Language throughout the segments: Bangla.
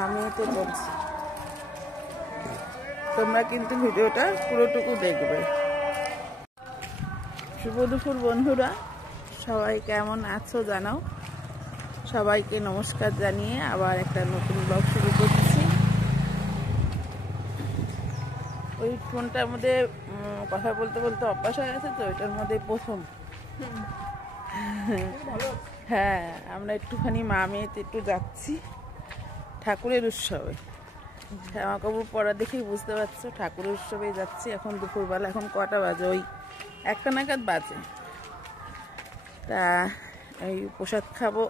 মামিতে বলছি তোমরা কিন্তু ভিডিওটা পুরোটুকু দেখবে। শুভ দুপুর বন্ধুরা, সবাই কেমন আছো জানাও। সবাইকে নমস্কার জানিয়ে আবার একটা নতুন ব্লগ শুরু করছি। ওই ফোনটার মধ্যে কথা বলতে বলতে অভ্যাস হয়ে গেছে তো, এটার মধ্যে প্রথম। হ্যাঁ, আমরা একটুখানি মা মেয়েতে একটু যাচ্ছি ঠাকুরের উৎসবে। জামা কাপড় পরা দেখেই বুঝতে পারছো ঠাকুরের উৎসবেই যাচ্ছি। এখন দুপুরবেলা, এখন কটা বাজে? ওই 1টা নাগাদ বাজে। তা এই প্রসাদ খাবো,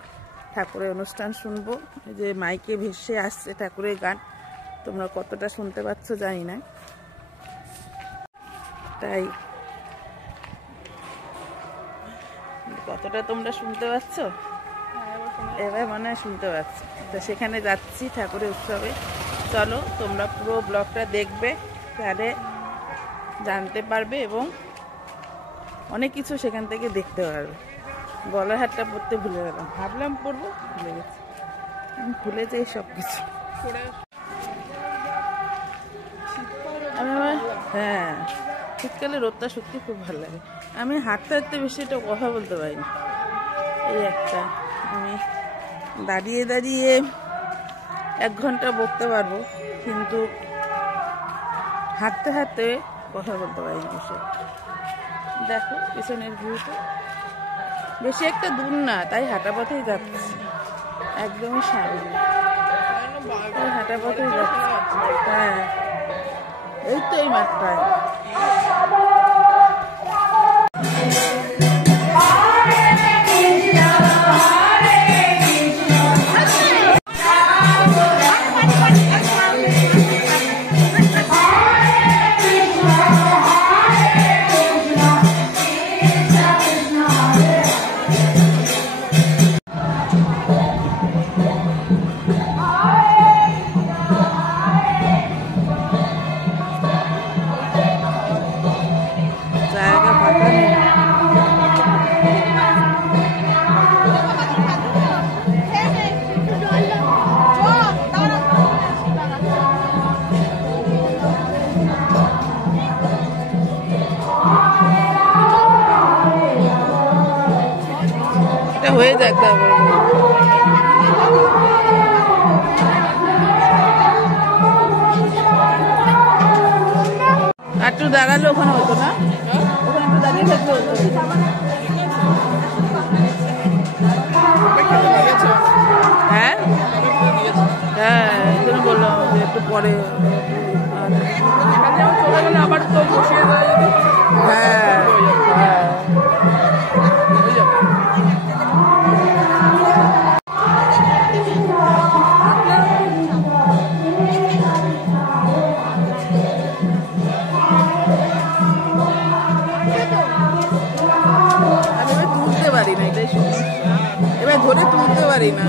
ঠাকুরের অনুষ্ঠান শুনবো। এই যে মাইকে ভেসে আসছে ঠাকুরের গান, তোমরা কতটা শুনতে পাচ্ছ জানি না। তাই কতটা তোমরা শুনতে পাচ্ছ? এবার মনে হয় শুনতে পাচ্ছ। তা সেখানে যাচ্ছি ঠাকুরের উৎসবে। চলো তোমরা পুরো ব্লগটা দেখবে, তাহলে জানতে পারবে এবং অনেক কিছু সেখান থেকে দেখতে পারবে। গলার হারটা পরতে ভুলে গেলাম, ভাবলাম পরবো, ভুলে গেছি। আমি ভুলে যাই সব কিছু। হ্যাঁ, শীতকালে রোদটা সত্যি খুব ভালো লাগে। আমি হাঁটতে হাঁটতে বেশি একটা কথা বলতে পারি না। এই একটা আমি দাঁড়িয়ে দাঁড়িয়ে 1 ঘন্টা বকতে পারবো, কিন্তু হাঁটতে হাঁটতে কথা বলতে পারি না। দেখো পেছনের ভিউটা, বেশি একটা দূর না, তাই হাঁটা পথেই যাচ্ছি, একদমই সামনে, তাই হাঁটা পথেই যাচ্ছি। হ্যাঁ, এই তো এই মাঠটায়। হয়ে যাক, একটু দাঁড়ালে ওখানে হতো না, ওখানে একটু দাঁড়িয়ে থাকলে হতো। হ্যাঁ হ্যাঁ, এই জন্য বললাম যে একটু পরে চলে গেলে আবার তো বসিয়ে দেওয়া যেত। হ্যাঁ হ্যাঁ, এবার ধরে তুলতে পারি না,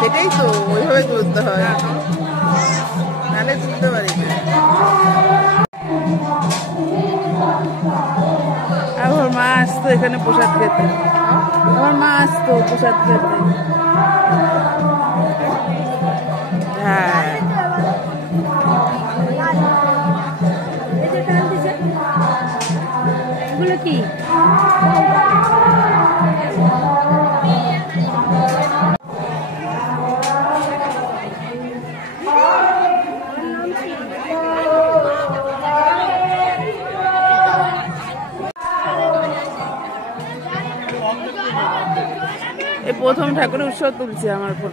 সেটাই তো, ওইভাবে তুলতে হয়, নাহলে তুলতে পারি না। আমার মা আসতো এখানে প্রসাদ খেতে, আমার মা আসতো প্রসাদ খেতে। হ্যাঁ, এগুলো কি? এই প্রথম ঠাকুরের উৎসব তুলছে আমার ফোন।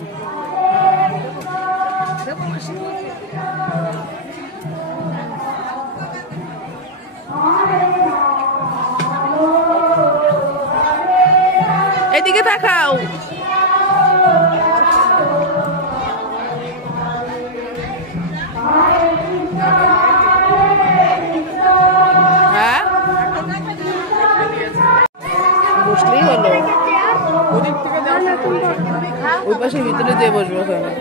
এদিকে তাকাও। হ্যাঁ, বসলেই হলো, ওই পাশে ভিতরে যেয়ে বসবো ওখানে।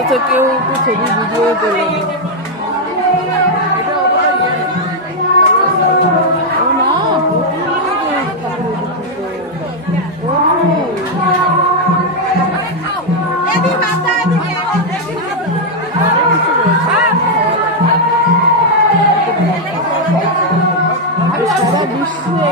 অথচ কেউ ছবি ভিডিও করবে না। সারা বিশ্বে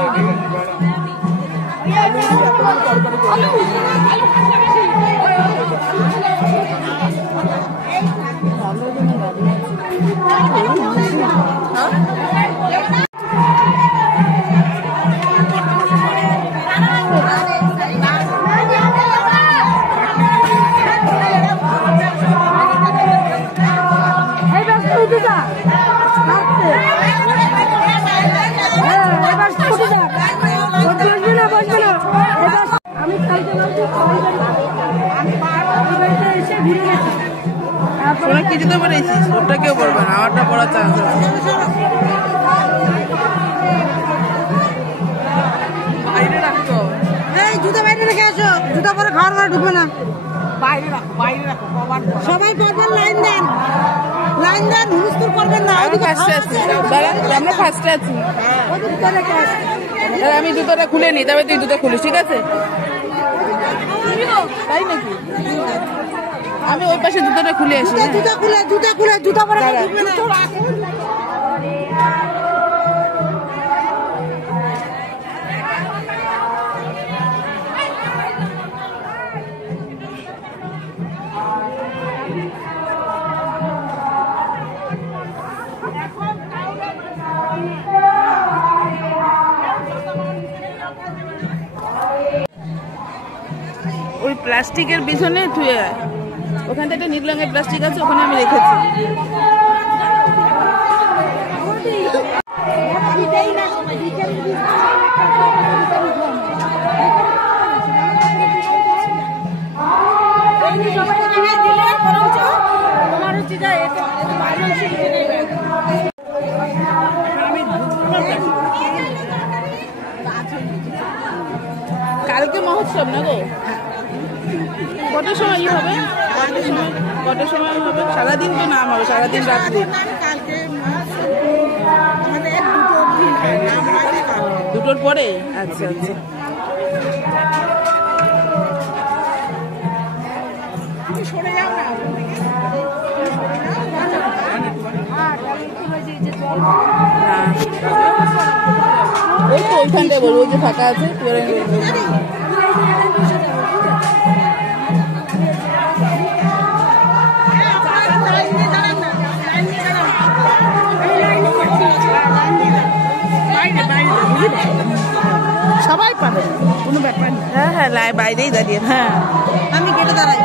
তোরা কি জুতো পরেছিস? ওটা কেউ পরবে না, আমারটা পরার চান্স আছে। বাইরে রাখতো, এই জুতো বাইরে রেখে আসো, জুতো পরে খাওয়ার ঘরে ঢুকবে না। বাইরে রাখো, বাইরে রাখো। সবাই পরবেন, লাইন দেন, লাইন দেন, হুলস্থুল করবেন না। আমি ফার্স্টে আছি, দাঁড়ান, আমরা ফার্স্টে আছি। আমি জুতোটা খুলে নিই, তবে তুই জুতো খুলিস, ঠিক আছে? তাই নাকি? আমি ওই পাশে জুতোটা খুলে আসি। জুতো খুলে, জুতো খুলে, জুতো পরে ঢুকবে না। ওই প্লাস্টিকের পিছনে থুয়ে আয়। ওখানটা একটা নীল রঙের প্লাস্টিক আছে, ওখানে আমি রেখেছি। কালকে মহোৎসব না গো? কটার সময় হবে? কটার সময় হবে? সারাদিন তো নাম হবে, সারাদিন রাত্রি। দুটোর পরে? আচ্ছা আচ্ছা। ওই তো ওইখানটায় বলবো, ওই যে ফাঁকা আছে। সবাই পাবে, কোনো ব্যাপার না। হ্যাঁ হ্যাঁ, বাইরেই দাঁড়িয়ে। হ্যাঁ, আমি কেটে দাঁড়াই।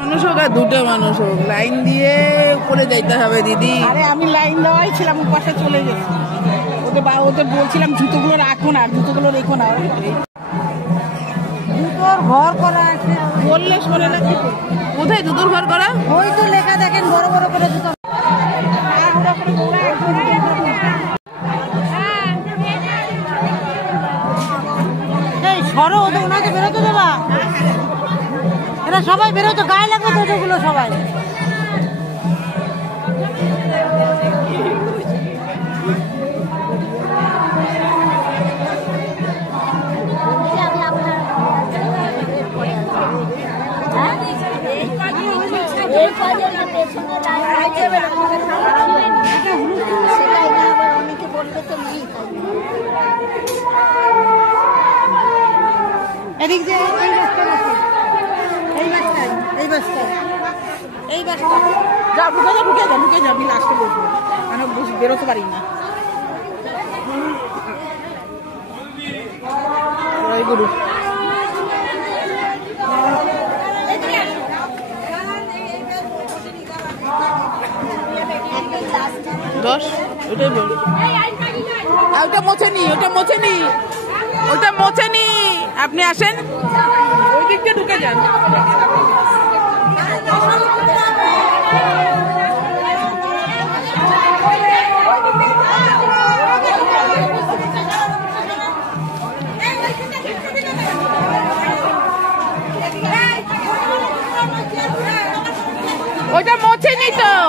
মানুষ হোক আর দুটো মানুষ হোক, লাইন দিয়ে উপরে যাইতে হবে দিদি। আরে আমি লাইন দেওয়াই ছিলাম, পাশে চলে গেছি। ওদের বলছিলাম জুতোগুলো রাখো না, জুতোগুলো রেখো না। জুতোর ঘর করা আছে বললে শোনে না। কোথায় জুতোর ঘর করা? ওই তো লেখা দেখেন বড় বড় করে জুতো। এই সরো, ওদের ওনাকে বেরোতে দেবা। এরা সবাই বেরোতো, গায়ে লাগবে তো ওগুলো সবাই। এদিক দিয়ে এই বাসটায়, এই বাসটায়, এই বাসটা যা, ঢুকে যা, ঢুকে যা, ঢুকে যা। আমি লাস্টে বসবো, মানে বেরোতে পারি না। গুরু 10, ওটাই বল। ওটা মোছেনি, ওটা মোছেনি, ওটা মোছেনি। আপনি আসেন, ওই দিক দিয়ে ঢুকে যান। আসেনি তো